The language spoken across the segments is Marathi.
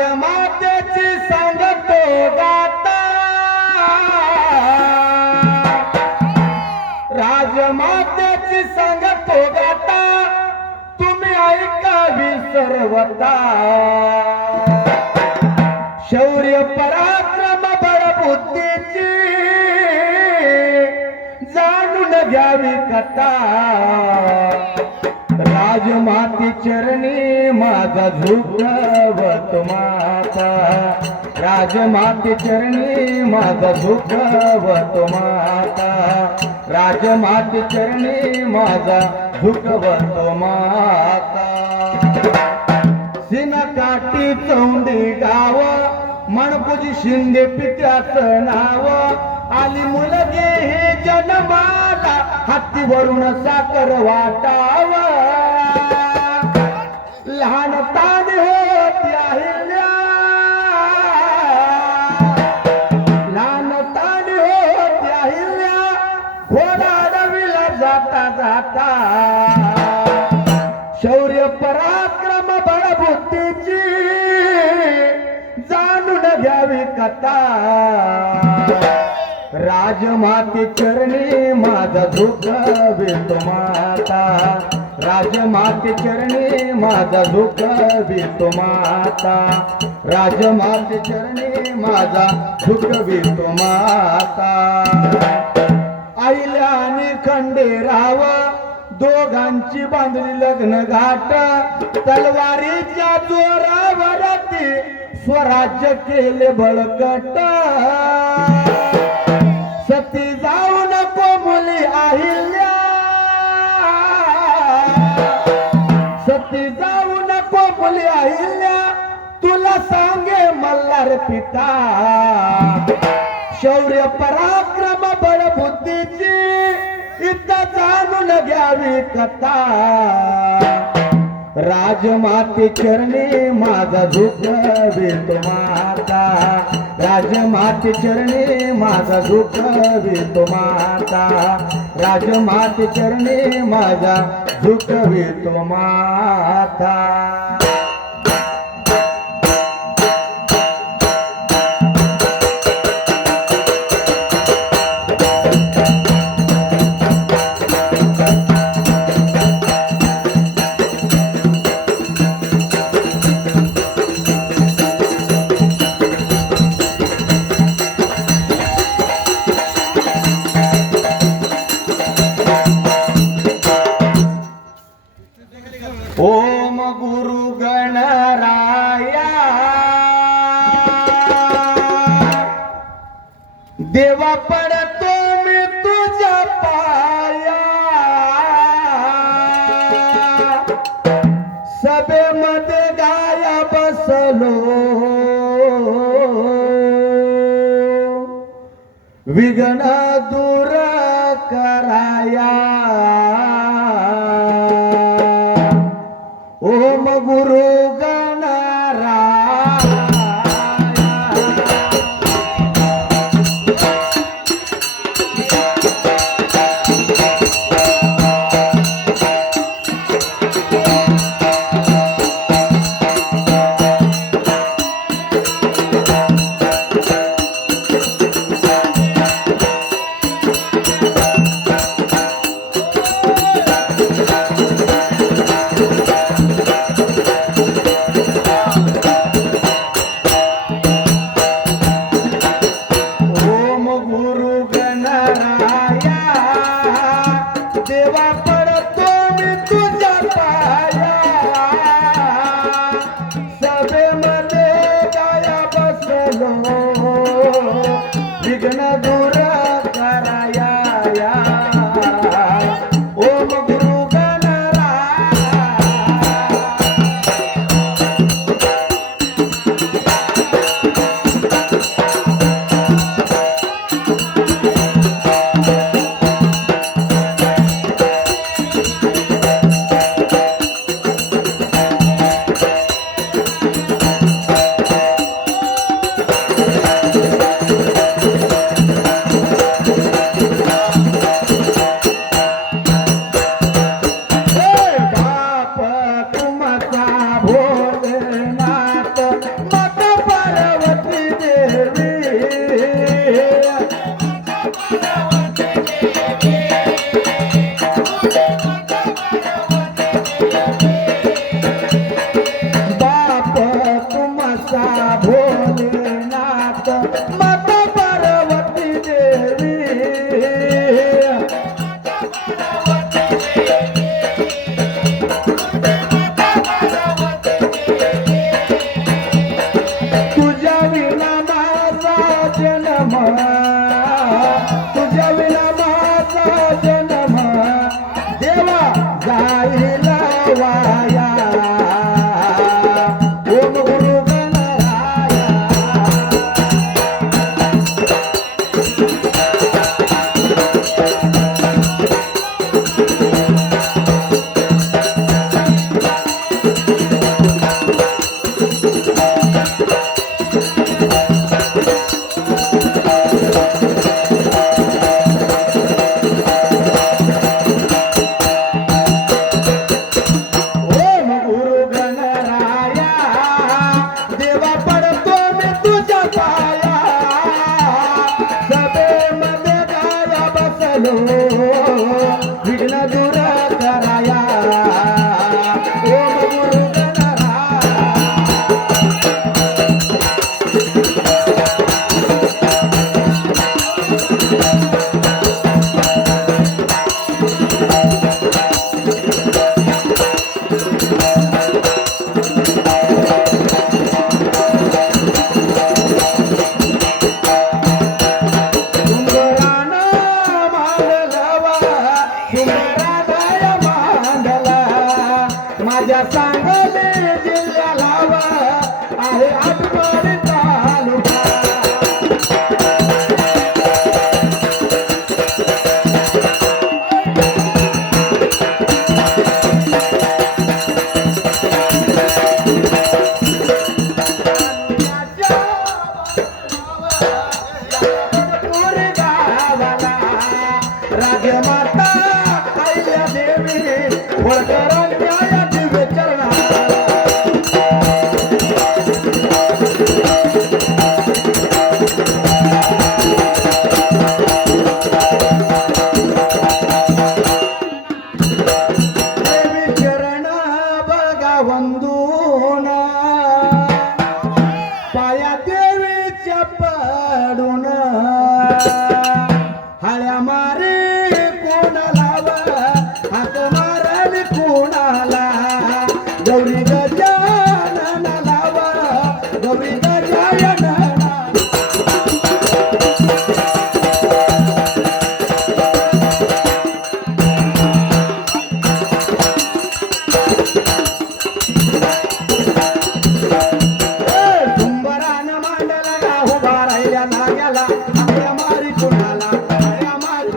राजमातेची सांगतो गाता, राजमातेची सांगतो गाता, तुम्ही ऐकावी सर्वता. शौर्य पराक्रम बळबुद्धीची जाणून घ्यावी कथा. राजमाती चरणी माझा झुकवतो माता, राजमाती चरणी माझा झुकवतो माता, राजमाती चरणी माझा झुकवतो माता. सिनकाठी चौंडी गाव, मणपुजी शिंदे पित्याचं नाव, आली मुलगी ही जन्माला, हत्तीवरून साखर वाटाव. लहान तान होती अहिल्या, लहान तान होती अहिल्या, घोडा डवीला जाता जाता. शौर्य पराक्रम बळबुद्धीची जाणून घ्यावी कथा. राजमाती चरणी माझा झुकवितो माता, राजमाती चरणी माझा झुकवितो माता, राजमाती चरणी माझा झुकवितो माता. आईला आणि खंडेराव दोघांची बांधली लग्न घाट, तलवारीच्या जोरावरती स्वराज्य केले बळकट. सती जाऊ नको मुली अहिल्या, सती जाऊ नको मुली अहिल्या, तुला सांगे मल्हार पिता. शौर्य पराक्रम बळबुद्धीची इथं जाणून घ्यावी कथा. राजमाती चरणी माझा झुकवितो माता, राजमाती चरणी माझा झुकवितो माता, राजमाती चरणी माझा झुकवितो माता. ओम गुरु गणराया, देवा पडतो मी तुझ्या पाया. सभेमध्ये गाया बसलो, विघ्न दूर कराया. ओम गुरु गणराया, देवा पडतो मी तुझ्या पाया. सभेमध्ये गाया बसलो, विघ्न दूर कराया. ओम गुरु दुर्गा भोलेनाथ माता पार्वती देवी तुझ्या विना माझा जन्म तुझ्या विना माझा जन्म देवा जाईला वाया ओम गुरु गणराया ओम गुरु गणराया देवा पडतो मी तुझ्या पाया सभेमध्ये गाया बसलो विघ्न दूर कराया ओम गुरु गणराया सुंदरानं मांडलवा सुंदराबाय मांडला माझ्या सांगली जिल्ह्याला आहे आटपाडी तालुका पुरी गावाला राजमाता आईल्या देवी होळकरांच्या या दिव्य चरणाला देवी चरण बघा वंदून पाया देवीच्या पडून हळ्या मारी कोणाला हात मारली कोणाला गौरी गजाननाला गौरी गजानना सुंबरानं मांडला ना उभा राहिल्या नाग्याला हळ्या मारी कोणाला हळ्या मारी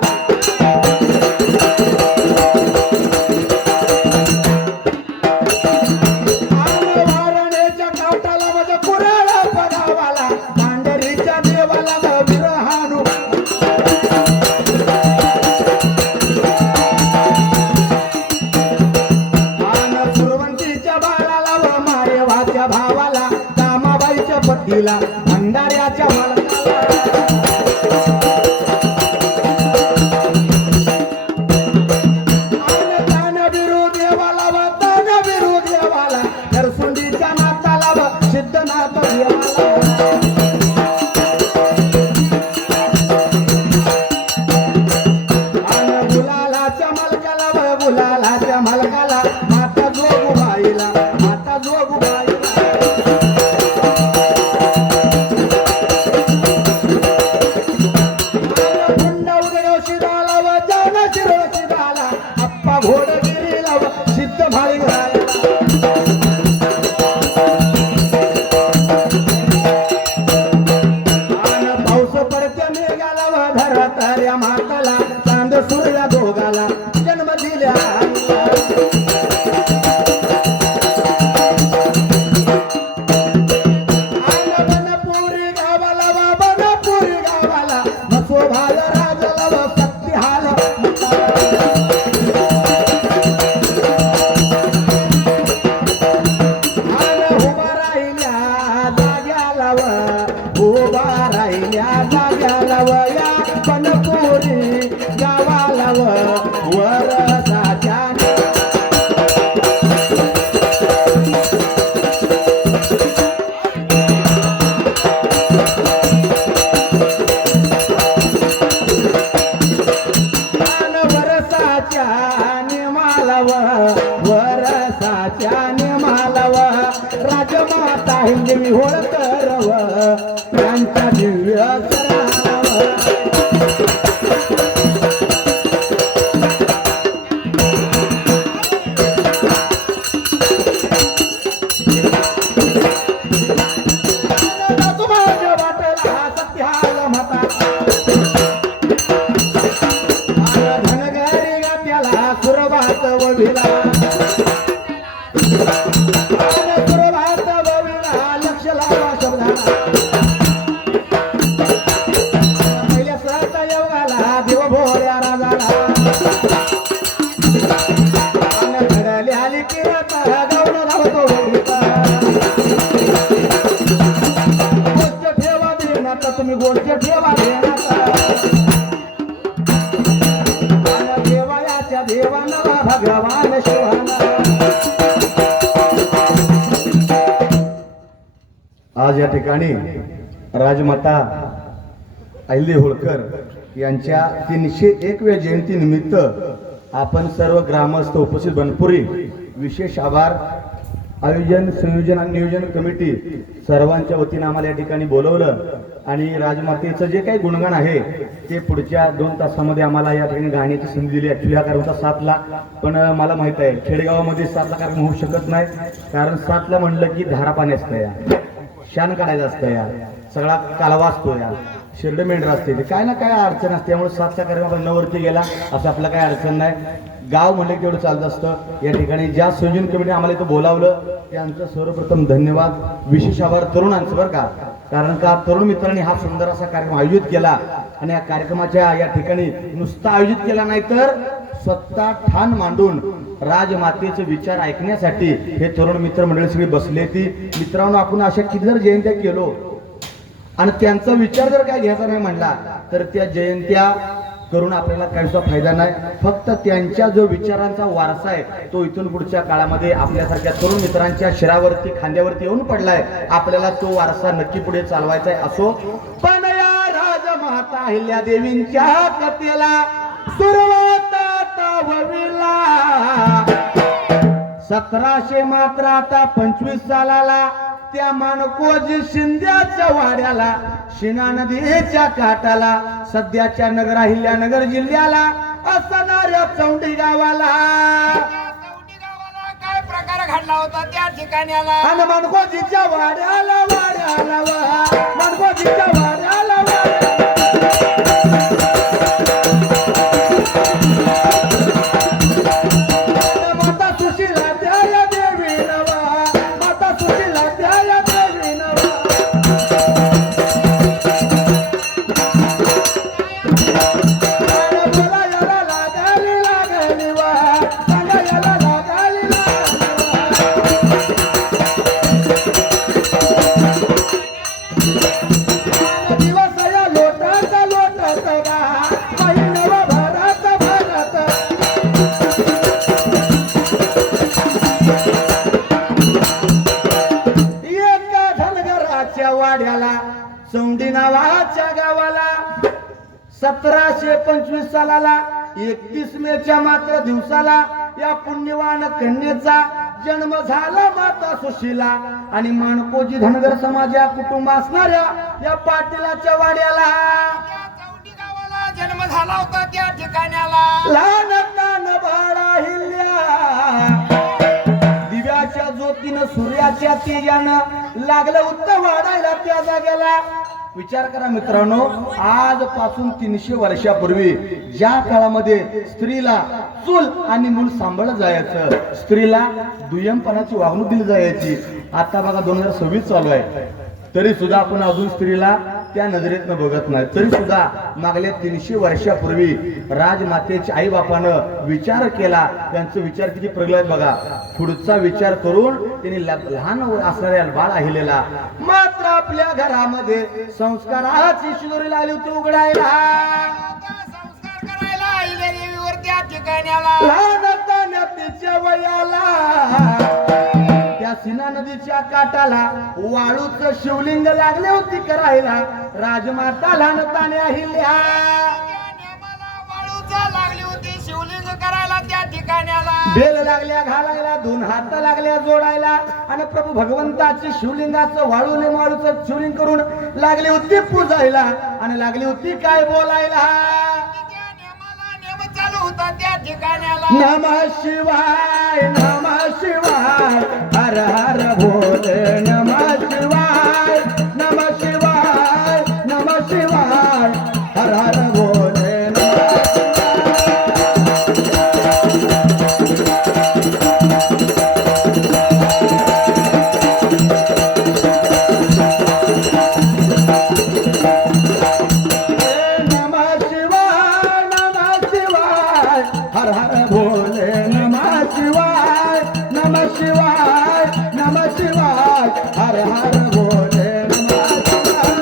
वारणेच्या कावटाला माझ्या पुराला पडावाला पांढरीच्या देवाला विरहाणू आन सुरवंतीच्या बाळाला व मायवाच्या भावाला कामाबाईच्या पतीला भंडाऱ्याच्या मालकाला आन दानवीरू देवाला व दानवीरू देवाला नरसुंडीच्या नाताला व सिद्धनाथ देवाला आन गुलालाच्या मालकाला व गुलालाच्या मालकाला माता जोगुबाईला माता जोगुबाईला गुंडा शिराला व जान शिरो शिराला अप्पा घोडगिरीला व सिद्ध भाळी पाऊस पडत्या मेघाला व धरतार्या माताला चांद सूर्या दोघाला जन्म दिल्या बनपुरी गावाला व बनपुरी गावाला मसोभाल राजाला व सत्तिहाल उभा राहिल्या जाग्याला व उभा राहिल्या जाग्याला व या बनपुरी गावाला व वरसाच्या करावं त्यांच्या दिव्य करावं. तुम्ही गोष्ट ठेवा देवाच्या देवाना भगवान शिवाना. आज या ठिकाणी राजमाता अहिल्या होळकर यांच्या 301व्या जयंती निमित्त आपण सर्व ग्रामस्थ उपस्थित बनपुरी विशेष आभार. आयोजन संयोजन आणि नियोजन कमिटी सर्वांच्या वतीने आम्हाला या ठिकाणी बोलवलं आणि राजमातेचं जे काही गुणगान आहे ते पुढच्या 2 तासामध्ये आम्हाला या ठिकाणी गाण्याची संधी दिली. ॲक्च्युली हा कार्यक्रम होता 7ला, पण मला माहित आहे खेडेगावामध्ये 7ला कार्यक्रम होऊ शकत नाही, कारण 7ला म्हणलं की धारा पाणी असतं या, शान काढायचं असतं या, सगळा कालवा असतो या, शिरड मेंढर असते, ते काय ना काय अडचण असते. त्यामुळे 7चा कार्यक्रम आपण 9वरती गेला असं आपलं काय अडचण नाही. गाव म्हणलं तेवढं चालत असतं. या ठिकाणी ज्या संयोजन कमिटीने आम्हाला इथं बोलावलं त्यांचं सर्वप्रथम धन्यवाद. विशेष आभार तरुणांचं बरं का, कारण का तरुण मित्रांनी हा सुंदर असा कार्यक्रम आयोजित केला आणि या कार्यक्रमाच्या या ठिकाणी नुसता आयोजित केला नाही तर स्वतः ठाण मांडून राजमातेचे विचार ऐकण्यासाठी हे तरुण मित्र मंडळी सगळी बसले. ती मित्रांनो आपण अशा किती जर जयंत्या केलो आणि त्यांचा विचार जर काय घ्यायचा नाही म्हणला तर त्या जयंत्या करून आपल्याला काहीसा फायदा नाही. फक्त त्यांच्या जो विचारांचा वारसा आहे तो इथून पुढच्या काळामध्ये आपल्यासारख्या तरुण मित्रांच्या शिरावरती खांद्यावरती येऊन पडलाय. आपल्याला तो वारसा नक्की पुढे चालवायचा आहे. असो पण या राजमाता अहिल्या देवींच्या कथेला सुरुवात आता व्हावीला 1700 मात्र आता 25 सालाला त्या माणकोजी शिंद्याच्या वाड्याला शिना नदीच्या काठाला सध्याच्या नगर अहिल्यानगर जिल्ह्याला असणाऱ्या चौंडी गावाला काय प्रकार घडला होता त्या ठिकाण्याला आणि माणकोजीच्या वाड्याला वाड्याला माणकोजीच्या वाड्याला माता सुशीला त्या देवी नवा माता सुशीला त्या देवी नवा चौंडी नावाच्या गावाला 1725 सालाला 31 मेच्या मात्र दिवसाला या पुण्यवान कन्येचा जन्म झाला माता सुशीला आणि माणकोजी धनगर समाज या कुटुंब असणाऱ्या या पाटीलाच्या वाड्याला चौंडी गावाला जन्म झाला होता त्या ठिकाण्याला लहान बाळा हिल्या दिव्याच्या ज्योतीनं सूर्याच्या तेजानं लागलं उत्तम वाढायला त्या जागेला. विचार करा मित्रांनो, आजपासून 300 वर्षापूर्वी ज्या काळामध्ये स्त्रीला चूल आणि मूल सांभाळलं जायचं, स्त्रीला दुय्यमपणाची वागणूक दिली जायची. आता बघा 2026 चालू आहे तरी सुद्धा आपण अजून स्त्रीला त्या नजरेतनं बघत नाही. तरी सुद्धा मागल्या 300 वर्षापूर्वी राजमातेच्या आई बापानं विचार केला. त्यांचा विचार किती प्रगल्भ बघा. पुढचा विचार करून त्यांनी लहान असणाऱ्या बाळ अहिल्याला मात्र आपल्या घरामध्ये संस्काराची शिदोरी लावली होती उघडायला. संस्कार करायला अहिल्या देवीवर त्या ठिकाण्याला लहान तिच्या वयाला त्या सीना नदीच्या काठाला वाळूचं शिवलिंग लागले होती करायला. राजमाता लहानताने अहिल्या वाळूचा लागली होती शिवलिंग करायला त्या ठिकाण्याला बेल लागल्या घालायला, दोन हात लागल्या जोडायला, आणि प्रभू भगवंताची शिवलिंगाचं वाळूने माळूचं शिवलिंग करून लागली होती पूजायला, आणि लागली होती काय बोलायला. त्या नेमाला नेम चालू होता त्या ठिकाण्याला. नमः शिवाय नमः शिवाय हर हर भोले नमः शिवाय नमः शिवाय नमः शिवाय हर हर भोले नमः नमः शिवाय नमः शिवाय हर हर भोले नमः शिवाय नमः शिवाय नमः शिवाय हर हर भोले नमः शिवाय.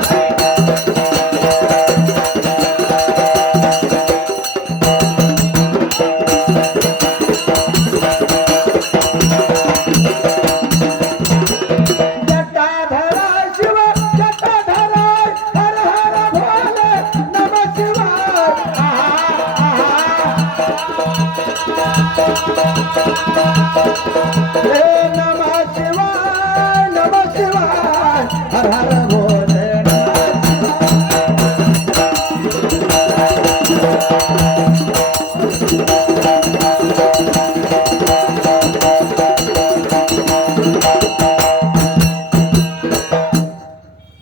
जटाधरा शिव जटाधरा हर हर भोले नमः शिवाय. हे नमः शिवाय नमः शिवाय हर हर भोले नमः शिवाय.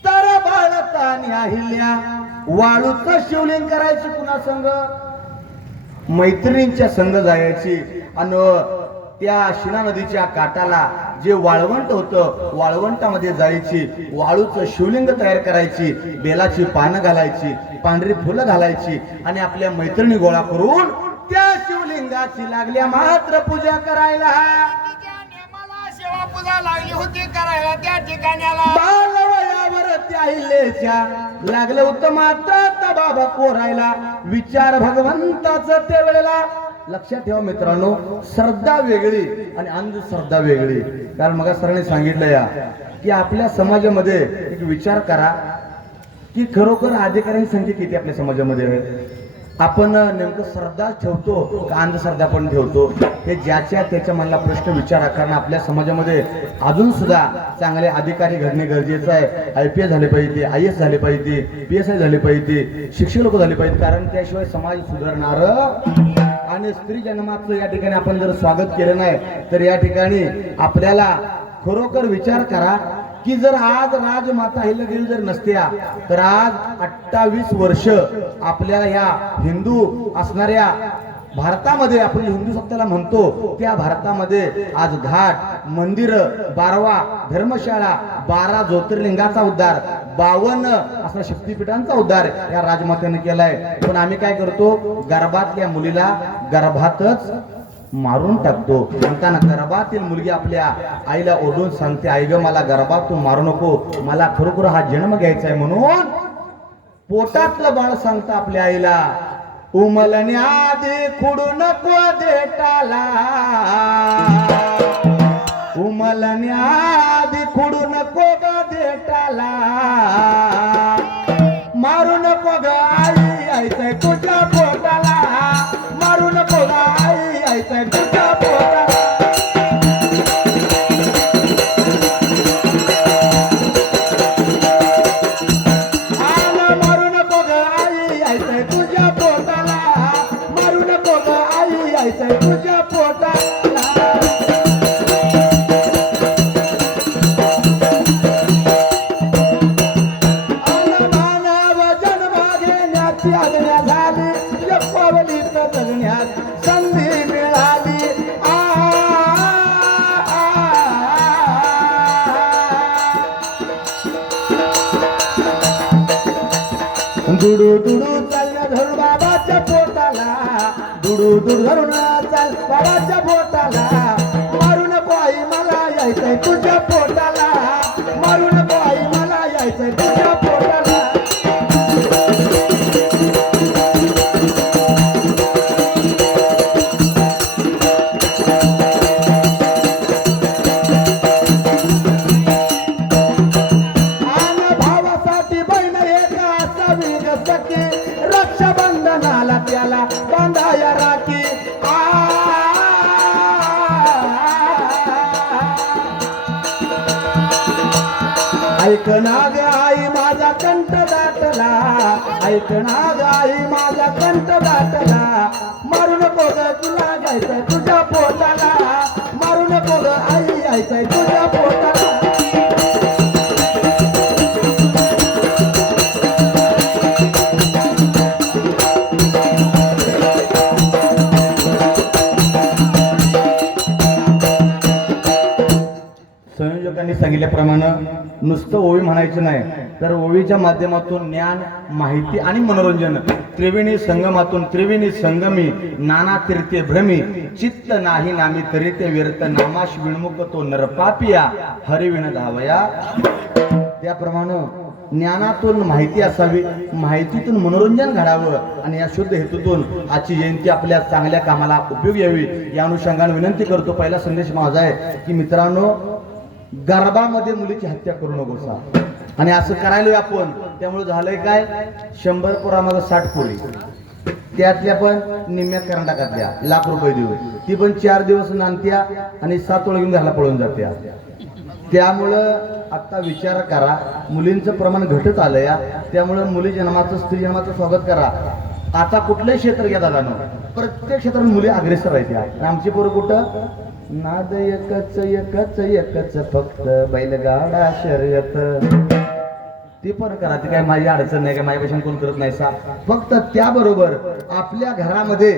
तर बाळता आणि अहिल्या वाळूचं शिवलिंग करायची कुणा संग? मैत्रिणींच्या संग जायची, आणि त्या शिना नदीच्या काठाला जे वाळवंट होतं वाळवंटामध्ये जायची, वाळूचं शिवलिंग तयार करायची, बेलाची पानं घालायची, पांढरी फुलं घालायची, आणि आपल्या मैत्रिणी गोळा करून त्या शिवलिंगाची लागल्या मात्र पूजा करायला. त्या नेमाला सेवा पूजा लागली होती करायला त्या ठिकाण्याला. बालवयावर त्या अहिल्याच्या लागलं होतं मात्र बाबा कोरायला. विचार भगवंताचं त्या वेळेला. लक्षात ठेवा मित्रांनो, श्रद्धा वेगळी आणि अंधश्रद्धा वेगळी. कारण मग सरांनी सांगितलं या की आपल्या समाजामध्ये एक विचार करा की खरोखर अधिकाऱ्यांची संख्या किती आपल्या समाजामध्ये आहे. आपण नेमकं श्रद्धा ठेवतो का अंधश्रद्धा पण ठेवतो, हे ज्याच्या त्याच्या मनाला प्रश्न विचारा. कारण आपल्या समाजामध्ये अजून सुद्धा चांगले अधिकारी घडणे गरजेचं आहे. IPS झाले पाहिजे, IAS झाले पाहिजे, PSI झाले पाहिजे, शिक्षक लोक झाले पाहिजे, कारण त्याशिवाय समाज सुधारणार. आणि स्त्री जन्माचं या ठिकाणी आपण जर स्वागत केलं नाही तर या ठिकाणी आपल्याला खरोखर विचार करा की जर आज राजमाता अहिल्यादेवी जर नसत्या तर आज 28 वर्ष आपल्या ह्या हिंदू असणाऱ्या भारतामध्ये, आपण हिंदू सत्तेला म्हणतो त्या भारतामध्ये आज घाट, मंदिर, 12 धर्मशाळा, 12 ज्योतिर्लिंगाचा उद्धार, 52 असा शक्तीपीठांचा उद्धार या राजमातेने केलाय. पण आम्ही काय करतो, गर्भातल्या मुलीला गर्भातच मारून टाकतो. म्हणताना गर्भातील मुलगी आपल्या आईला ओरडून सांगते, आई ग मला गर्भातून मारू नको, मला खरोखर हा जन्म घ्यायचा आहे. म्हणून पोटातलं बाळ सांगतं आपल्या आईला, उमलण्याआधी खुडू नको देटाला, उमलण्याआधी खुडू नको ग देटाला, मारू नको ग आई यायचंय तुझ्या पोटाला, मारू नको ग आई यायचंय तुझ्या पोटाला. मारू नको ग आई यायचंय तुझ्या पोटाला, मारू नको ग आई यायचंय तुझ्या पोटाला. आज्ञा झाली पावलीत जगण्यात संधी मिळाली. दुडू दुडू चालण्या धरून बाबाच्या पोटाला, दुडू दुडू धरून चाल बाबाच्या पोटाला, मारू नको आई मला यायचंय तुझ्या पोटाला, मारू नको आई मला यायचंय तुझ्या पोटाला. रक्षाबंधनाला त्याला बांधाया राखी, ऐकना ग आई माझा कंठ दाटला, ऐकना ग आई माझा कंठ दाटला, मारू नको ग तुला जायचंय तुझ्या पोटाला, मारू नको ग आई यायचंय तुझ्या पोटाला. संयोजकांनी सांगितल्याप्रमाणे नुसतं ओवी म्हणायचं नाही, तर ओवीच्या माध्यमातून ज्ञान, माहिती आणि मनोरंजन त्रिवेणी संगमातून त्रिवेणी संगमी नाना तीर्थे भ्रमी चित्त नाही नामी तरी ते व्यर्थ नामाश विणमुख तो नरपापिया हरिविण धावया. त्याप्रमाणे ज्ञानातून माहिती असावी, माहितीतून मनोरंजन घडावं आणि या शुद्ध हेतूतून आजची जयंती आपल्या चांगल्या कामाला उपयोगी यावी या अनुषंगाने विनंती करतो. पहिला संदेश माझा आहे की मित्रांनो, गर्भामध्ये मुलीची हत्या करू नकोसा. आणि असं करायलोय आपण, त्यामुळे झालंय काय, 100 पोरामागं 60 पोरी, त्यातल्या पण निम्म्या कर्नाटकातल्या ₹1,00,000 देऊ, ती पण 4 दिवस नांदत्या आणि 7 ओळ घेऊन घाला पळून जात्या. त्यामुळं आता विचार करा, मुलींचं प्रमाण घटत आलं या, त्यामुळं मुली जन्माचं स्त्री जन्माचं स्वागत करा. आता कुठलंही क्षेत्र घ्या दादानो, प्रत्येक क्षेत्रात मुली अग्रेसर आहेत या. आमची पोरं कुठं, नाद एकच एकच एकच फक्त बैलगाडा शर्यत, ती पण करा, ती काय माझी अडचण नाही, काय माझ्यापासून कोण करत नाही सा. फक्त त्याबरोबर आपल्या घरामध्ये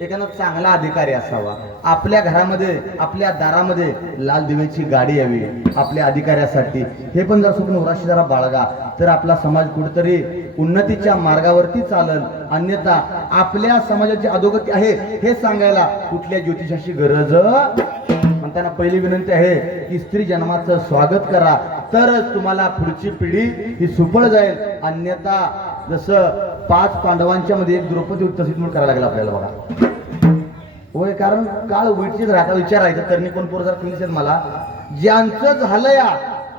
एखादा चांगला अधिकारी असावा, आपल्या घरामध्ये आपल्या दारामध्ये लाल दिव्याची गाडी यावी आपल्या अधिकाऱ्यासाठी. हे पण जर स्वप्न उराशी जरा बाळगा, तर आपला समाज कुठेतरी उन्नतीच्या मार्गावरती चालल. अन्यथा आपल्या समाजाची अधोगती आहे हे सांगायला कुठल्या ज्योतिषाची गरज. म्हणताना पहिली विनंती आहे की स्त्री जन्माचं स्वागत करा, तरच तुम्हाला पुढची पिढी ही सुफळ जाईल. अन्यथा जसं 5 पांडवांच्या मध्ये एक द्रौपदी होती तशीच म्हणून करायला लागला आपल्याला बघा. होय, कारण काळ उलटीच राहता. विचारायचं तरणी कोण पोर जर तुम्ही मला, ज्यांचं झालं या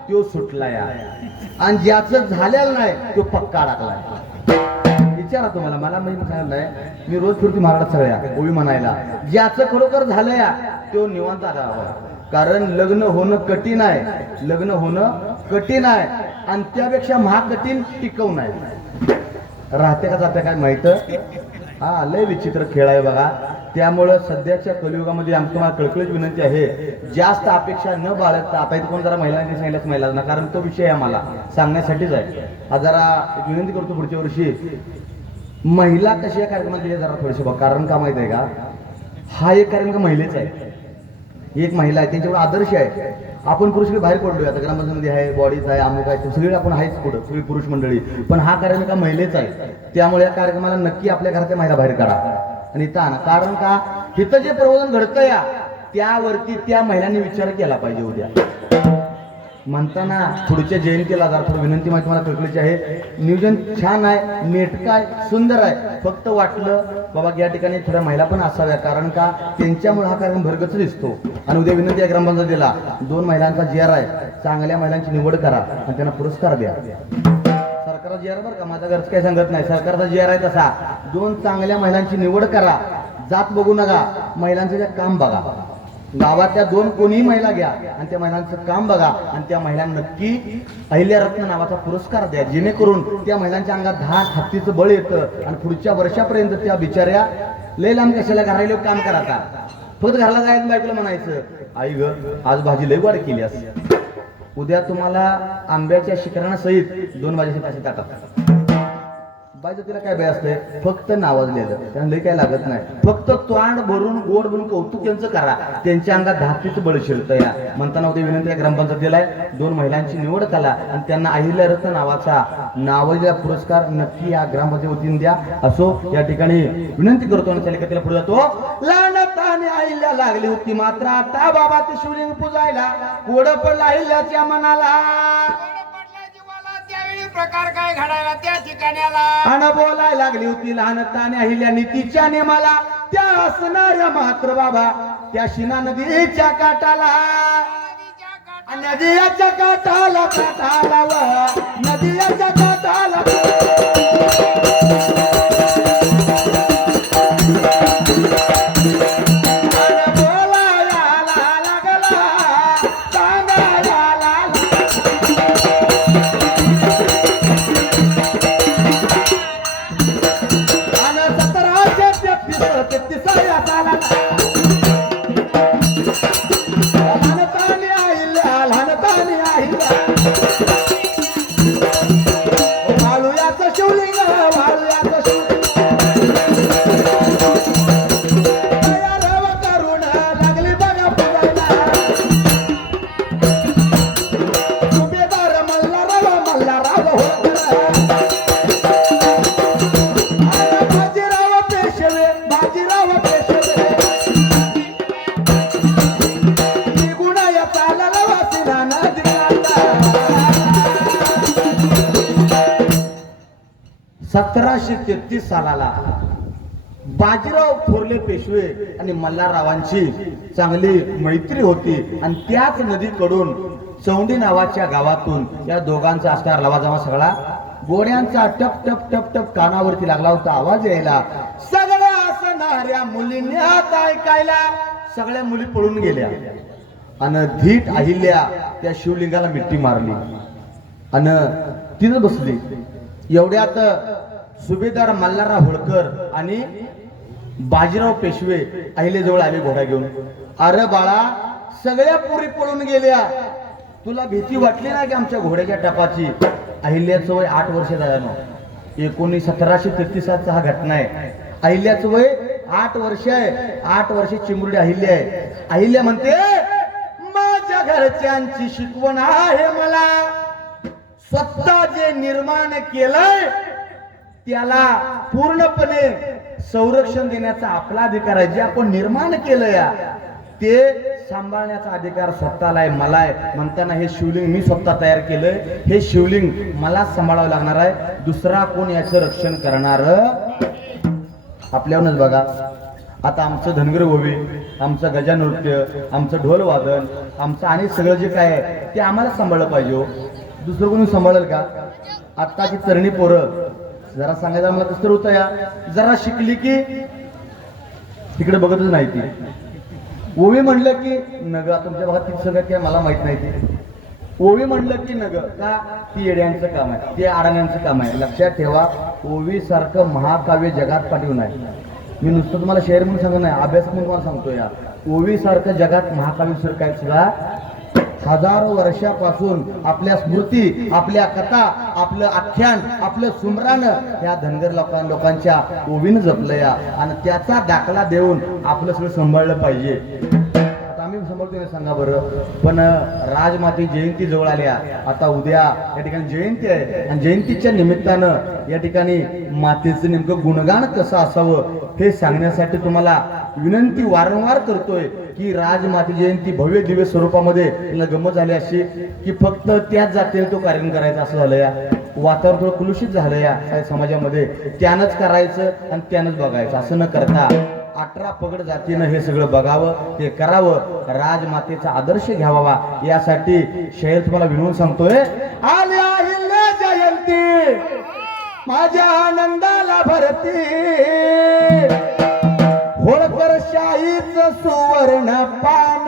तो सुटला या, आणि ज्याचं झालेलं नाही तो पक्का अडकलाय. विचारा तुम्हाला, मला म्हणजे सांगितलं नाही, मी रोज फिरतो महाराष्ट्रात सगळ्या ओवी म्हणायला, ज्याचं खरोखर झालं या तो निवांत आढळावा. कारण लग्न होणं कठीण आहे, लग्न होणं कठीण आहे, आणि त्यापेक्षा महाकठीण टिकवून आहे. राहते का जाते काय माहित. हा लय विचित्र खेळ आहे बघा. त्यामुळं सध्याच्या कलियुगामध्ये आमची मला कळकळीच विनंती आहे, जास्त अपेक्षा न बाळगता. आता इथे कोण जरा महिलांनी सांगितलंच महिलांना, कारण तो विषय आम्हाला सांगण्यासाठीच आहे. हा जरा एक विनंती करतो, पुढच्या वर्षी महिला कशी या कार्यक्रमात जरा थोडेसे बघा. कारण का माहित आहे का, हा एक कार्यक्रम महिलेचा आहे, एक महिला आहे, त्यांच्याकडे आदर्श आहे. आपण पुरुष बाहेर पडलोय आता, ग्रामपंचायतीमध्ये आहे, बॉडीज आहे, अमुक आहे, सगळे आपण आहेच पुढं, सगळी पुरुष मंडळी. पण हा कार्यक्रम का महिलेचा आहे, त्यामुळे या कार्यक्रमाला नक्की आपल्या घरातल्या महिला बाहेर काढा आणि इथं आणा. कारण का, इथं जे प्रबोधन घडतं या त्यावरती त्या महिलांनी विचार केला पाहिजे उद्या. म्हणताना पुढच्या जयंतीला जरा थोडी विनंती माहिती मला कळकळीची आहे. नियोजन छान आहे, नेटकं आहे, सुंदर आहे. फक्त वाटलं बाबा या ठिकाणी थोड्या महिला पण असाव्या, कारण का त्यांच्यामुळे हा कार्यक्रम भरगच दिसतो. आणि उद्या विनंती आहे ग्रामपंचायतीला 2 महिलांचा GR आहे, चांगल्या महिलांची निवड करा आणि त्यांना पुरस्कार द्या. सरकारचा GR बरं का, माझा घरच काही सांगत नाही, सरकारचा GR आहे तसा. 2 चांगल्या महिलांची निवड करा, जात बघू नका, महिलांचं जे काम बघा. गावातल्या 2 कोणीही महिला घ्या आणि त्या महिलांचं काम बघा, आणि त्या महिलांना नक्की अहिल्यारत्न नावाचा पुरस्कार द्या, जेणेकरून त्या महिलांच्या अंगात 10 हत्तीचं बळ येतं आणि पुढच्या वर्षापर्यंत त्या बिचाऱ्या लय लांब कशाला घराला काम करायचा. फक्त घराला जायचं, बायकोला म्हणायचं आई ग आज भाजी लय वाढ केली असं. उद्या तुम्हाला आंब्याच्या शिखरांसहित 2 भाज्याचे पैसे टाकतात. बायचं तिला काय बाय असतंय, फक्त नावाजलेलं, त्यांना लई काय लागत नाही. फक्त तोंड भरून गोड भरून कौतुक त्यांचं करा, त्यांच्या अंगात धाकटीचं बळ शिरतं या. म्हणताना उद्या विनंती ग्रामपंचायतीला आहे 2 महिलांची निवड करा आणि त्यांना अहिल्यारत्न नावाचा नावाजलेला पुरस्कार नक्की या ग्रामपंचायती वतीने द्या. असो या ठिकाणी विनंती करतो आणि चालिका तिला पुढे जातो. लहानपणी अहिल्या लागली होती मात्र आता बाबा ती शिवलिंग पुजायला, कोड पडला अहिल्याच्या मनाला, त्यावेळी प्रकार काय घडायला त्या ठिकाण्याला. आणि बोलायला लागली होती लहानताने अहिल्याने तिच्या नेमाला, त्या असणाऱ्या मात्र बाबा त्या शिना नदीच्या काठाला, नदीच्या काठाला काठाला व नदीच्या काठाला. 1733 सालाला बाजीराव थोरले पेशवे आणि मल्हाररावांची चांगली मैत्री होती आणि त्याच नदीकडून चौंडी नावाच्या गावातून या दोघांचा असणार लवाजमा सगळा गोड्यांचा टप टप टप टप कानावरती लागला होता आवाज यायला. सगळ्या असणाऱ्या मुलींनी हात ऐकायला सगळ्या मुली पळून गेल्या आणि धीट अहिल्या त्या शिवलिंगाला मिट्टी मारली आणि तिथं बसली. एवढ्यात सुभेदार मल्हारराव होळकर आणि बाजीराव पेशवे अहिल्याजवळ आले घोडा घेऊन. अरे बाळा, सगळ्या पोरी पळून गेल्या, तुला भीती वाटली ना की आमच्या घोड्याच्या टपाची? अहिल्याचं वय 8 वर्ष झालं. 1733 हा घटना आहे. अहिल्याचं वय 8 वर्ष आहे. 8 वर्ष चिमुरडी अहिल्या आहे. अहिल्या म्हणते, माझ्या घरच्यांची शिकवण आहे, मला स्वतः जे निर्माण केलंय त्याला पूर्णपणे संरक्षण देण्याचा आपला अधिकार आहे. जे आपण निर्माण केलंय ते सांभाळण्याचा अधिकार स्वतःला आहे, मला आहे. म्हणताना हे शिवलिंग मी स्वतः तयार केलंय, हे शिवलिंग मला सांभाळावं लागणार आहे. दुसरा कोण याचं रक्षण करणार? आपल्यावरच बघा. आता आमचं धनगर ओवी, आमचं गजानृत्य, आमचं ढोल वादन, आमचं आणि सगळं जे काय आहे ते आम्हाला सांभाळलं पाहिजे हो. दुसरं कोणी सांभाळेल का? आत्ताची तरणी पोरं जरा सांगायचं मला कसं होतं या, जरा शिकली की तिकडे बघतच नाही. ती ओवी म्हणलं की नग, तुमच्या भागात ती सगळं काय मला माहित नाही. ती ओवी म्हणलं की नग का, ती येड्यांचं काम आहे, ते अडाण्यांचं काम आहे. लक्षात ठेवा, ओवी सारखं महाकाव्य जगात पाठवून आहे. मी नुसतं तुम्हाला शेअर म्हणून सांगत नाही, अभ्यास म्हणून तुम्हाला सांगतो. या ओवी सारखं जगात महाकाव्य सर काय सुद्धा हजारो वर्षापासून आपल्या स्मृती, आपल्या कथा, आपलं आख्यान, आपलं सुमरान या धनगर लोकांच्या ओवीनं जपलं या. आणि त्याचा दाखला देऊन आपलं सगळं सांभाळलं पाहिजे. आता आम्ही सांभाळतोय सांगा बरं. पण राजमाती जयंती जवळ आल्या. आता उद्या या ठिकाणी जयंती आहे आणि जयंतीच्या निमित्तानं या ठिकाणी मातेचं नेमकं गुणगान कसं असावं हे सांगण्यासाठी तुम्हाला विनंती वारंवार करतोय की राजमाती जयंती भव्य दिव्य स्वरूपामध्ये तिला गंमत झाली अशी की फक्त त्याच जातीने तो कार्यक्रम करायचा असं झालं या. वातावरण थोडं कुलुषित झालं या समाजामध्ये. त्यानंच करायचं आणि त्यानंच बघायचं असं न करता 18 पगड जातीनं हे सगळं बघावं, ते करावं, राजमातेचा आदर्श घ्यावा. यासाठी शहर तुम्हाला विनवून सांगतोय, आल्या अहिल्या जयंती माझ्या आनंदाला भरती, होळकर शाहीच सुवर्ण पान,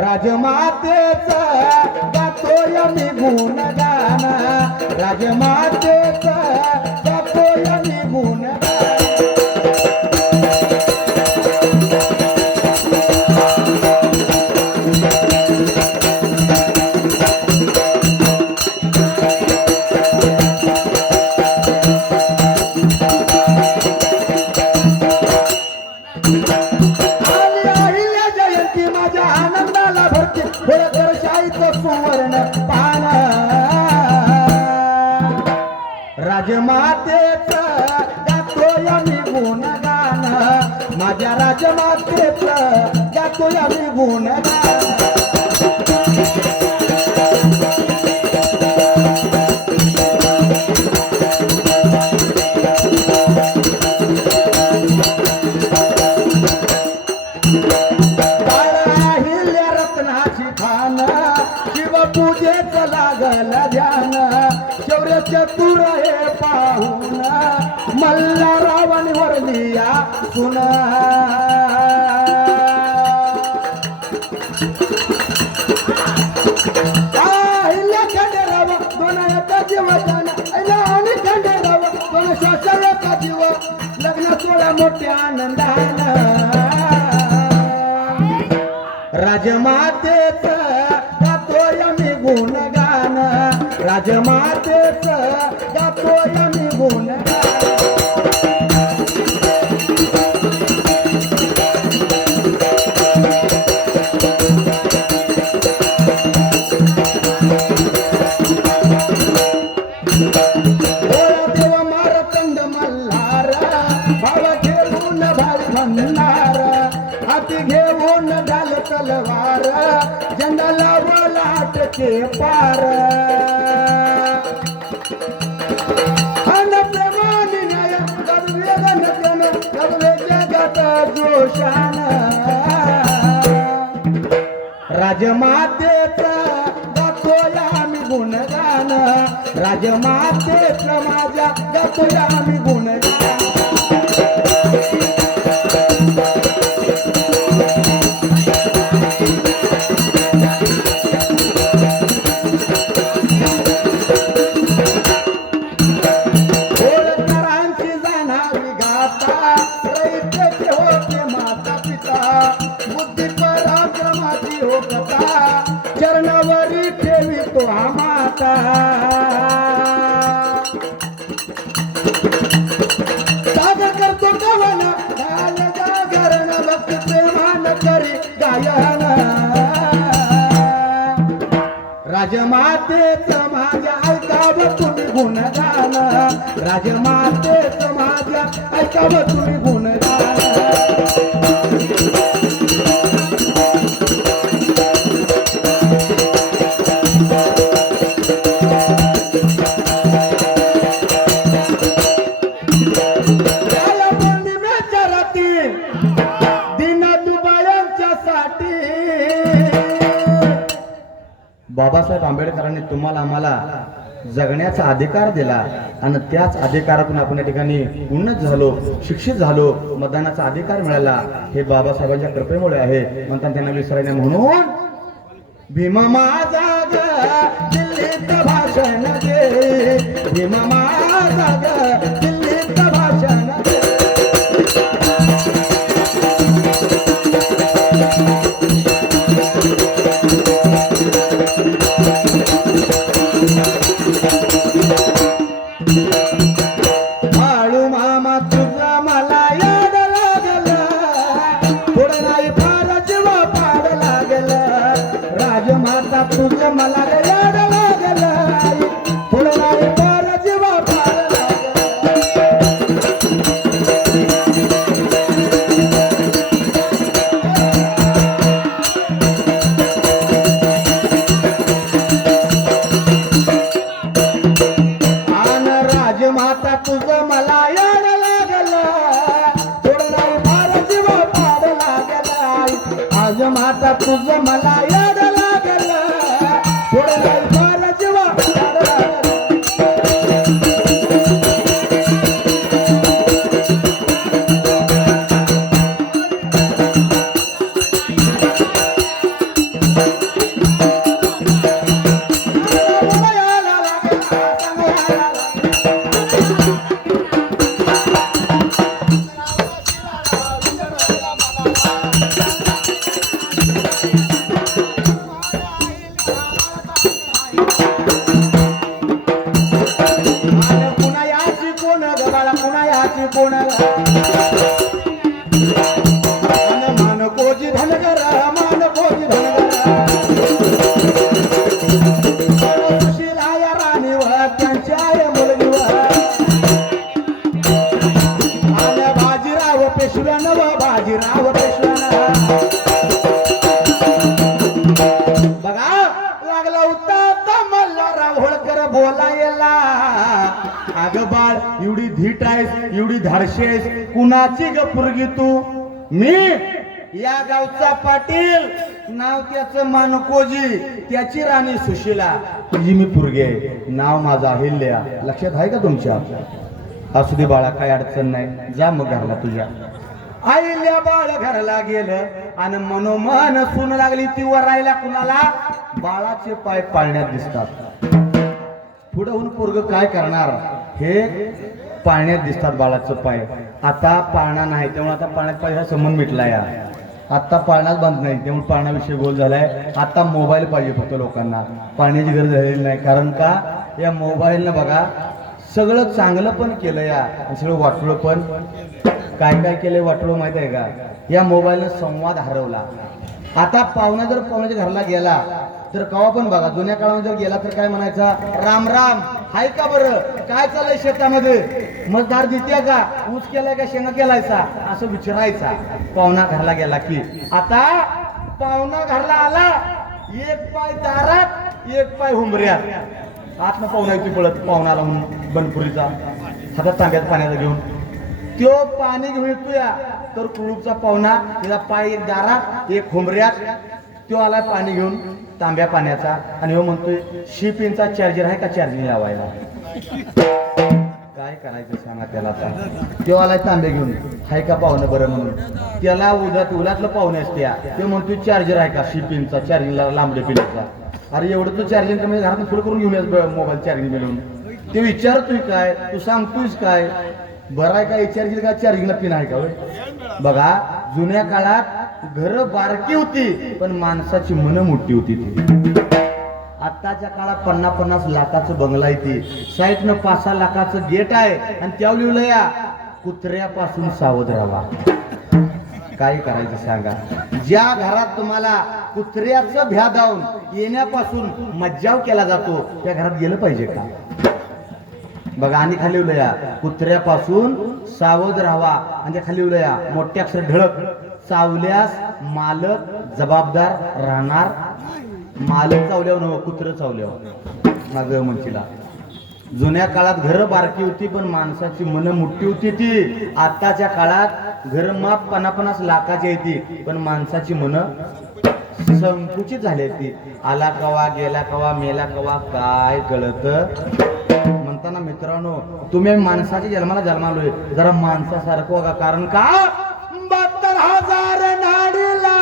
राजमातेच गातोय मी गुणगान, राजमातेच गातोय मी गुणगान. राजमातेच गातोय मी गुणगान, माझ्या राजमातेच गातोय मी गुणगान. अहिल्या रत्नाची खान, शिवपूजेच लागल ध्यान, शौर्य चतुर हे पाहून मल्हाररावांनी वरलिया सुन. अहिल्या खंडेराव दोन एका जीवदान, अहिल्या आणि खंडेराव दोन शासनाचा जीव, लग्न सोहळा मोठ्या आनंदान. राजमातेच गातोय मी गुणगान, राजमातेच गातोय मी गुणगान. देव मारतंड मल्हार, भाव घेऊन भाई भन्नार, हाती घेऊन घाल तलवार, जंगला लाटके पार. गुणगान राजमातेचं माझ्या गातोय आम्ही गुणगान ओळखणारांची जाणावी गाथा रयतेचे होते माता पिता बुद्धी पराक्रमाची हो कथा चरणावरी ठेवी तो हा माता सादर करतो कवन घाल जागरण भक्त प्रेमान करी गायन राजमातेचं माझ्या ऐकावं तुम्ही गुणगान राजमातेचं माझ्या ऐकावं तुम्ही गुणगान बाबासाहेब आंबेडकरांनी तुम्हाला आम्हाला जगण्याचा अधिकार दिला आणि त्याच अधिकारातून आपण या ठिकाणी उन्नत झालो शिक्षित झालो मतदानाचा अधिकार मिळाला हे बाबासाहेबांच्या कृपेमुळे आहे म्हणतात त्यांना विसरायला म्हणून भीमा माझा ग दिल्लीत भाषण दे भीमा माझा ग दिल्लीत भाषण दे बाळू मामा तुझा मला याद लागला थोडं नाही फार जीव पाड लागला राजमाता तुझं मला याद लागला थोडं नाही फार जीव पाड राजमाता तुझं मला याड लागला थोडं नाही फार जीव पाड लागला आज माता तुझं मला याड लागला थोडं नाही फार जीव पाड लागला मानकोजी धनगर मानकोजी धनगर सुशीलाया राणी व त्यांच्या मुलगी व आणि बाजीराव पेशव्यान व बाजीराव पेशव्यान बघा लागला होता मल्हारराव होळकर बोलायला अग बाळ एवढी धीट आहेस एवढी धाडशी आहेस कुणाची ग पुरगी तू मी या गावचा पाटील नाव त्याचं मानकोजी त्याची राणी सुशीला तुझी मी पुरगी आहे नाव माझं अहिल्या लक्षात आहे का तुमच्या असू दे बाळा काय अडचण नाही जा मग घरला तुझ्या अहिल्या बाळ घरला गेलं आणि मनोमन सून लागली ती वरायला कुणाला बाळाचे पाय पाळण्यात दिसतात पुढे होऊन पोरग काय करणार हे पाळण्यात दिसतात बाळाचं पाय आता पाळणा नाही त्यामुळे आता पाळण्यात पाय हा संबंध मिटला या आता पाळण्यात बंद नाही त्यामुळे पाळण्याविषयी गोल झालाय आता मोबाईल पाहिजे फक्त लोकांना पाळण्याची गरज झालेली नाही कारण का या मोबाईलनं बघा सगळं चांगलं पण केलं या आणि सगळं वाटलं पण काय काय केलंय वाटलं माहित आहे का या मोबाईलनं संवाद हरवला आता पाहुणा जर पाहुण्याच्या घरला गेला तर कवा पण बघा जुन्या काळामध्ये जर गेला तर काय म्हणायचा राम राम हाय का बरं काय चाललंय शेतामध्ये मजदार देते का ऊस केलाय का शेंगा केलायचा असं विचारायचा पाहुणा घरला गेला की आता पाहुणा घरला आला एक पाय दारात एक पाय हुंबऱ्यात आतनं पाहुणा येतो पळत पाहुणाला म्हणून बनपुरीचा हातात तांब्यात पाण्याचा घेऊन तो पाणी घेऊन येतोया तर कुळूपचा पाहुणा त्याचा पाय एक दारात एक हुंबऱ्यात तो आला पाणी घेऊन तांब्या पाण्याचा आणि हो म्हणतोय शिपिनचा चार्जर आहे का चार्जिंग लावायला. काय करायचं सांगा त्याला आता. तो आलाय तांबे घेऊन हाय का पाहुणं बरं म्हणून त्याला उलातलं पाहुणे असत्या ते म्हणतोय चार्जर आहे का शिपिनचा चार्जिंगला लांबडे पिण्याचा. अरे एवढं तू चार्जिंग कमी घरात फुल करून घेऊन मोबाईल चार्जिंग मिळून ते विचारतोय काय तू सांगतोयस काय बरं आहे का विचारशील का चार्जिंगला पिन आहे का. बघा जुन्या काळात घर बारकी होती पण माणसाची मन मोठी होती ती. आताच्या काळात 50-50 लाखाचं बंगला येते साईडनं 5-6 लाखाचं गेट आहे आणि त्यावर लिहिलं या कुत्र्यापासून सावध राहा. काय करायचं सांगा. ज्या घरात तुम्हाला कुत्र्याचं भ्या दावून येण्यापासून मज्जाव केला जातो त्या घरात गेलं पाहिजे का. बघा आणि खाली लिहिलं या कुत्र्यापासून सावध राहावा आणि त्या खाली लिहिलं या मोठ्या अक्षर ढळक चावल्यास मालक जबाबदार राहणार. मालक चावल्यावर नव्ह कुत्र चावल्यावर माझं म्हणशीला. जुन्या काळात घर बारकी होती पण माणसाची मन मोठी होती ती. आताच्या काळात घर माप 50-50 लाखाची येते पण माणसाची मन संकुचित झाली ती. आला कवा गेला कवा मेला कवा काय कळत. म्हणताना मित्रांनो तुम्ही माणसाच्या जन्मालोय जरा माणसासारखं बघा. कारण का 72,000 नाडीला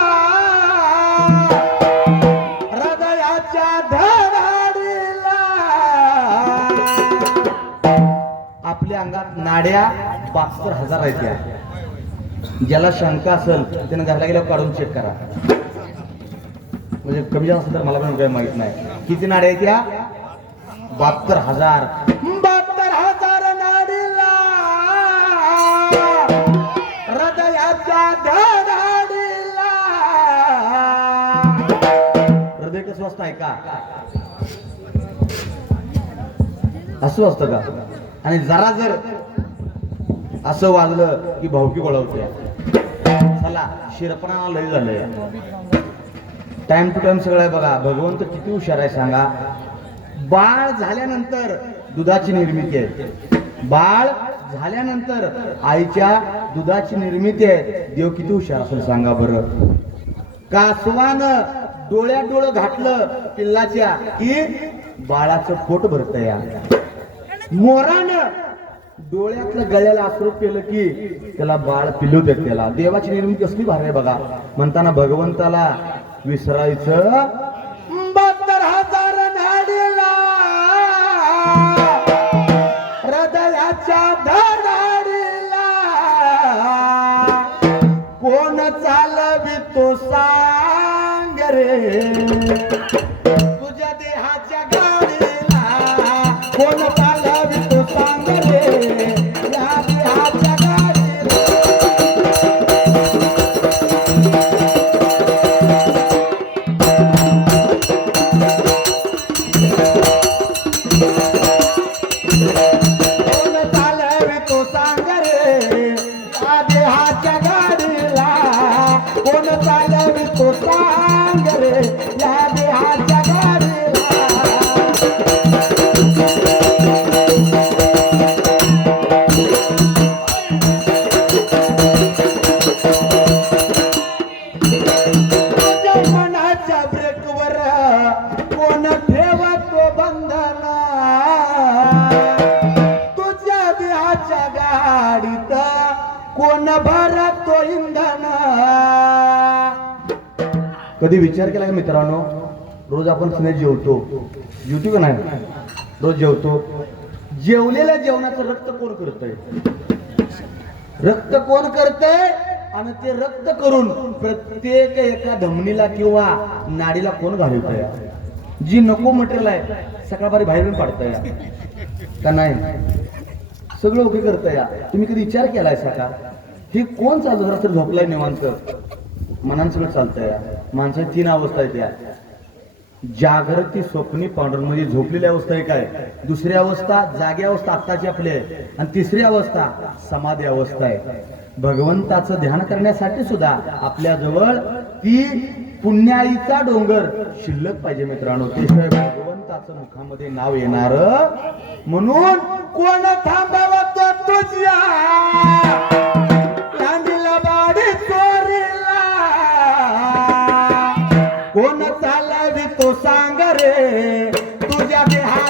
हृदयाच्या धडाडीला आपल्या अंगात नाड्या 72,000 आहेत त्या. ज्याला शंका असेल त्यानं घरला गेल्यावर काढून चेक करा. म्हणजे कमी जास्त असेल तर मला पण काही माहित नाही किती नाड्या आहेत त्या. 72,000 नाडीला हृदयाच्या धडाडीला. हृदय कसं असतं ऐका असं असतं का. आणि जरा जर असं वाजलं की भावकी गोळावते. चला शिरपणा लय झालंय. टाइम टू टाइम सगळं आहे बघा. भगवंत किती हुशार आहे सांगा. बाळ झाल्यानंतर दुधाची निर्मिती आहे. बाळ झाल्यानंतर आईच्या दुधाची निर्मिती आहे. देव किती हुशार असेल सांगा बरं. कासवानं डोळ्यात डोळं घातलं पिल्लाच्या की बाळाचं पोट भरत या. मोरानं डोळ्यातलं गळ्याला अश्रू केलं की त्याला बाळ पिल्लू देत. त्याला देवाची निर्मिती कसली भारी आहे बघा. म्हणताना भगवंताला विसरायचं 72,000 नाडीला हृदयाच्या धडाडीला. कोण चालवितो सांग रे तुझ्या देहाच्या गाडीला. कोण चालवितो सांग रे या देहाच्या गाडीला. कधी विचार केला का मित्रांनो. रोज आपण स्नेह जेवतो का नाही. रोज जेवतो. जेवलेल्या जेवणाचं रक्त कोण करतंय. रक्त कोण करतंय आणि ते रक्त करून प्रत्येक एका धमनीला किंवा नाडीला कोण घालवतंय. जी नको मटेरियल आहे सकाळपारी बाहेरून काढतंय का नाही. सगळं ओके करतंय. तुम्ही कधी विचार केलाय सकाळ हे कोण चालू जरा तर झोपलाय निवांत. मनानं सगळं चालतंय. माणसाची 3 अवस्था आहेत त्या. जागृती स्वप्नी पांढरून म्हणजे झोपलेली अवस्था एक आहे. दुसरी अवस्था जागी अवस्था आत्ताची आपली आहे. आणि तिसरी अवस्था समाधी अवस्था आहे. भगवंताचं ध्यान करण्यासाठी सुद्धा आपल्या जवळ ती पुण्याईचा डोंगर शिल्लक पाहिजे मित्रांनो. त्याशिवाय भगवंताचं मुखामध्ये नाव येणार. म्हणून कोण थांबावं तो तुझ्या बाडी चोरीला.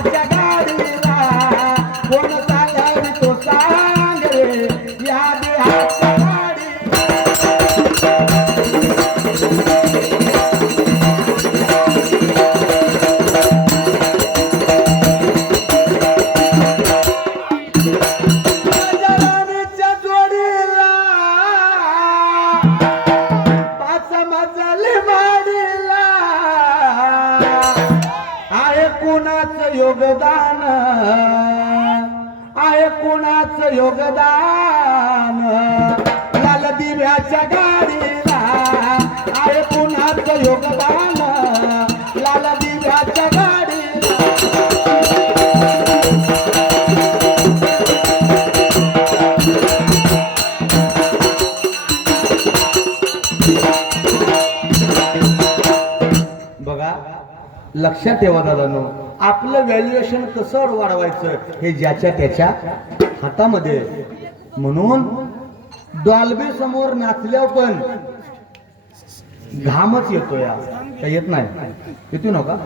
बिहाच्या गाडीला कोण चालवी तो सांग रे या बिहाच्या गाडीला. जरानीच्या जोडीला पाच मजली माडीला आहे कुणाचं योगदान, आहे कुणाचं योगदान लाल दिव्याच्या गाडीला आहे कुणाचं योगदान लाल दिव्याच्या गाडीला. बघा लक्षात ठेवा दादांनो, आपलं व्हॅल्युएशन कसं वाढवायचं हे ज्याच्या त्याच्या हातामध्ये आहे. म्हणून डॉल्बी समोर नाचल्यावर पण घामच येतो या काय येत नाही येतो ना का.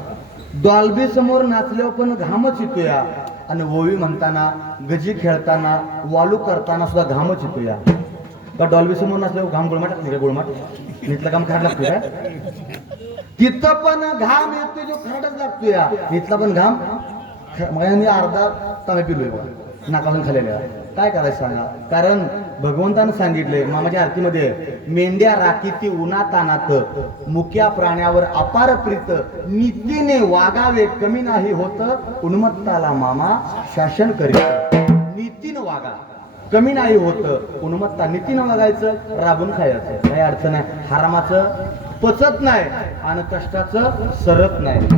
डॉल्बी समोर नाचल्यावर पण घामच येतो या आणि ओवी म्हणताना गजी खेळताना वालू करताना सुद्धा घामच येतो या. का डॉल्बी समोर नाचल्यावर घाम गुळमाट लागते का गुळमाट इथलं काम खायला लागतो काय. तिथं पण घाम येतोय जो खरडच लागतोय या इथला पण घाम. मग मी अर्धा तांबे पिलोय नाकातून खाल्लेल्या. काय करायचं सांगा. कारण भगवंतानं सांगितलंय मामाच्या आरतीमध्ये मेंढ्या राखीती उन्हा तानात मुक्या प्राण्यावर अपार प्रीत नीतीने वागावे कमी नाही होत उन्मत्ताला मामा शासन करीत. नीतीनं वागा कमी नाही होत उन्मत्ता. नीतीनं वागायचं राबून खायचं काही अडचण नाही. हरामाचं पचत नाही आणि कष्टाचं सरत नाही.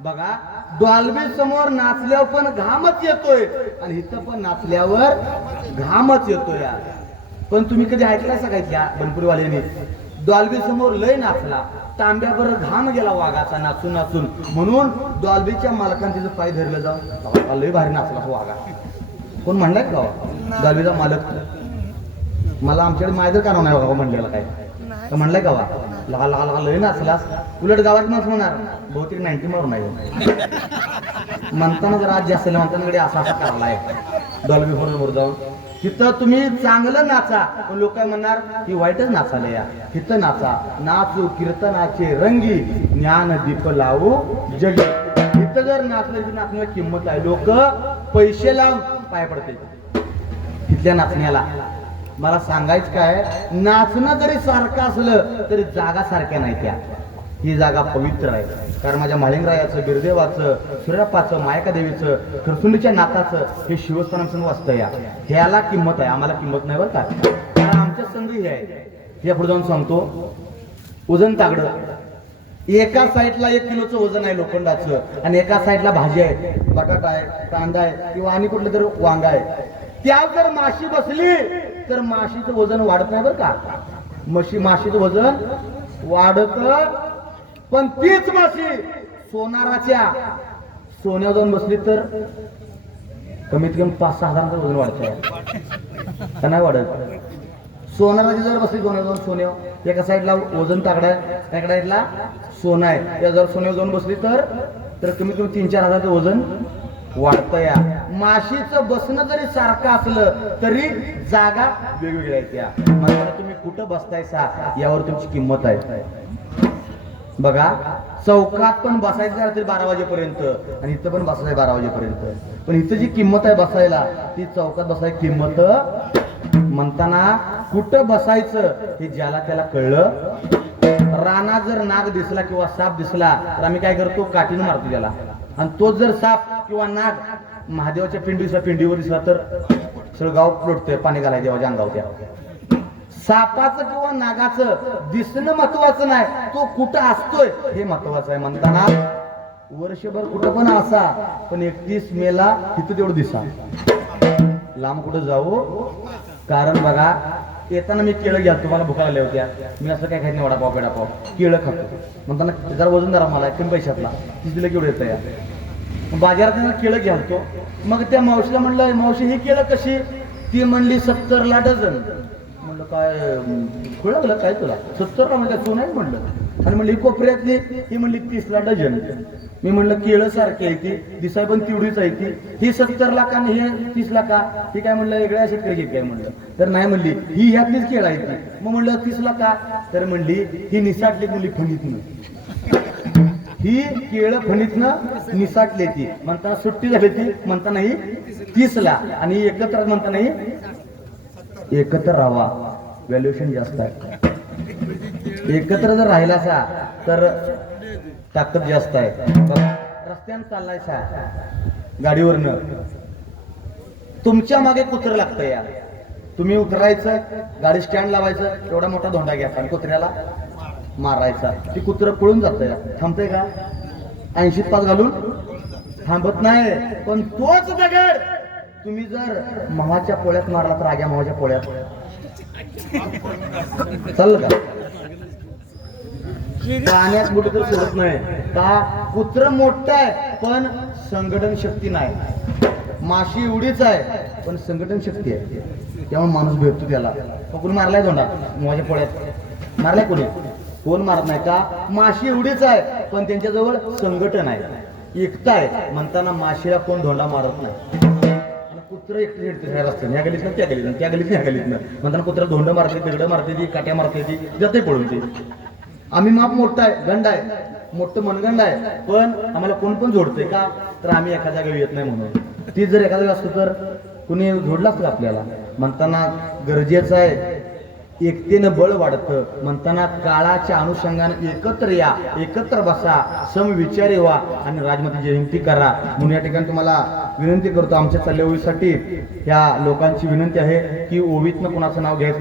बघा डॉल्बी समोर नाचल्यावर पण घामच येतोय आणि इथं पण नाचल्यावर घामच येतोय. पण तुम्ही कधी ऐकलं सकाळच्या बनपुरीवाल्याने डॉल्बी समोर लय नाचला तांब्यावर घाम गेला वाघाचा नाचून नाचून म्हणून डॉल्बीच्या मालकाने तिचं पाय धरलं जाऊन लय भारी नाचला वाघा. कोण म्हणलाय का डॉल्बीचा मालक. मला आमच्याकडे माहिती का नाही बघा म्हणलेला काय तर म्हणलाय का लहा लहा लहा लय नाचलास उलट गावात नाच म्हणणार बहुतेक 90 मारून नाही म्हणताना जर आज जास्त म्हणताना कडे असा असा करायलाय डॉल्बी फोनवर जाऊन. तिथं तुम्ही चांगलं नाचा पण लोक काय म्हणणार की वाईटच नाचाले या. तिथं नाचा नाचू कीर्तनाचे रंगी ज्ञान दीप लावू जगी. इथं जर नाचलं तर नाचण्याची किंमत आहे. लोक पैसे लावून पाय पडते तिथल्या नाचण्याला. मला सांगायचं काय नाचणं जरी सारखं असलं तरी जागा सारख्या नाही त्या. ही जागा पवित्र आहे. कारण माझ्या माळिंगरायाचं बिरदेवाचं सूर्यापाचं मायका देवीचं खरसुंडीच्या नाथाचं हे शिवस्थानांचं वाचतं या. ह्याला किंमत आहे आम्हाला किंमत नाही बरं का. कारण आमच्या संधी हे आहे. या पुढे जाऊन सांगतो वजन तागडं एका साईडला 1 किलोचं वजन आहे लोखंडाचं आणि एका साईडला भाजी आहे बटाटा आहे कांदा आहे किंवा आणि कुठलं तर वांगा आहे. त्या जर माशी बसली तर माशीचं वजन वाढत नाही बरं का. माशीचं वजन वाढत पण तीच माशी सोनाराच्या सोन्यावर जाऊन बसली तर कमीत कमी 5-6 हजारांचं वजन वाढतं का नाही वाढत. सोनाराची जर बसली सोन्यावर जाऊन सोन्यावर एका साईडला वजन तागडा आहे एका साईडला सोनं आहे त्या जर सोन्यावर जाऊन बसली तर कमीत कमी 3-4 हजाराचं वजन वाढतं या. माशीचं बसणं जरी सारखं असलं तरी जागा वेगवेगळ्या आहेत त्या. म्हणजे तुम्ही कुठं बसतायसा यावर तुमची किंमत आहे. बघा चौकात पण बसायचं झालं तरी 12 वाजेपर्यंत आणि इथं पण बसायचं 12 वाजेपर्यंत. पण इथं जी किंमत आहे बसायला ती चौकात बसायची किंमत म्हणताना कुठं बसायचं हे ज्याला त्याला कळलं. रानात जर नाग दिसला किंवा साप दिसला तर आम्ही काय करतो काठीनं मारतो त्याला. आणि तो जर साप किंवा नाग महादेवाच्या पिंडीवर दिसला तर सगळं गाव लोटतंय पाणी घालाय देवाच्या अंगावर. त्या सापाचं किंवा नागाचं दिसणं महत्वाचं नाही तो कुठं असतोय हे महत्वाचं आहे. म्हणताना वर्षभर कुठं पण असा पण 31 मेला तिथं तेवढं दिसा लांब कुठं जाऊ. कारण बघा येताना मी केळं घ्या तुम्हाला भुका लागल्या होत्या मी असं काय खायचं नाही वडापाव पेडापाव केळं खातो म्हणताना जरा वजन धरा मला कमी पैशातला तिला केवढं येतं या. बाजारात केळं घ्यालतो मग त्या मावशीला म्हणलं मावशी ही केळं कशी ती म्हणली 70ला डझन. म्हणलं काय खुळ लागलं काय तुला 70ला म्हणजे सोन आहे म्हणलं. आणि म्हणली कोपऱ्यातली ही म्हणली 30ला डझन. मी म्हणलं केळं सारखी आहे ती, दिसाय पण तेवढीच आहे ती, ही 70 लाख आणि हे 30 लाख, ही काय म्हणलं वेगळ्या शेतकऱ्याची काय म्हणलं, तर नाही म्हणली ही ह्यातलीच केळं आहे ती. मग म्हणलं 30 लाख, तर म्हणली ही निसाटली मुली फणीतनं, ही केळं फणीतनं निसाटली ती, म्हणताना सुट्टी झाली ती, म्हणताना ही 30 ला, आणि एकत्र म्हणताना ही एकत्र राहावा, व्हॅल्युएशन जास्त आहे. एकत्र जर राहिलासा तर ताकद जास्त आहे. रस्त्यानं चाललायसा गाडीवरनं, तुमच्या मागे कुत्र लागतं या, तुम्ही उतरायचं, गाडी स्टँड लावायचं, एवढा मोठा धोंडा घ्यायचा आणि कुत्र्याला मारायचा, ती कुत्र पळून जातं या. थांबतंय का? 80 पास घालून थांबत नाही. पण तोच दगड तुम्ही जर मामाच्या पोळ्यात मारला तर आग्या मामाच्या पोळ्यात चाललं का? पाण्यात मोठं तर सोडत नाही का? कुत्र मोठं आहे पण संघटन शक्ती नाही, माशी एवढीच आहे पण संघटन शक्ती आहे. तेव्हा माणूस भेटतो त्याला. कोणी मारलाय धोंडा मामाच्या पोळ्यात? मारलाय कोणी? कोण मारत नाही का? माशी एवढीच आहे पण त्यांच्याजवळ संघटन आहे, एकता आहे, म्हणताना माशीला कोण धोंडा मारत नाही. कुत्र एकटे झेडते रस्त्याने, या गलीतनं त्या गलीतनं, त्या गलीतनं ह्या गलीतनं, म्हणताना कुत्र धोंड मारते, दगड मारते ती, काट्या मारते ती, जाते पळून ती. आम्ही माप मोठा आहे, गंड आहे, मोठं मनगंड आहे, पण आम्हाला कोण पण जोडते का? तर आम्ही एखाद्या गावी येत नाही म्हणून. ती जर एखाद्या असतो तर कुणी जोडलं असतं आपल्याला. म्हणताना गरजेचं आहे, एकतेनं बळ वाढतं, म्हणताना काळाच्या अनुषंगाने एकत्र या, एकत्र बसा, समविचारी व्हा आणि राजमाता जयंती करा. म्हणून या ठिकाणी तुम्हाला विनंती करतो, आमच्या चालल्या ओळीसाठी ह्या लोकांची विनंती आहे की ओवीतनं कोणाचं नाव घ्यायचं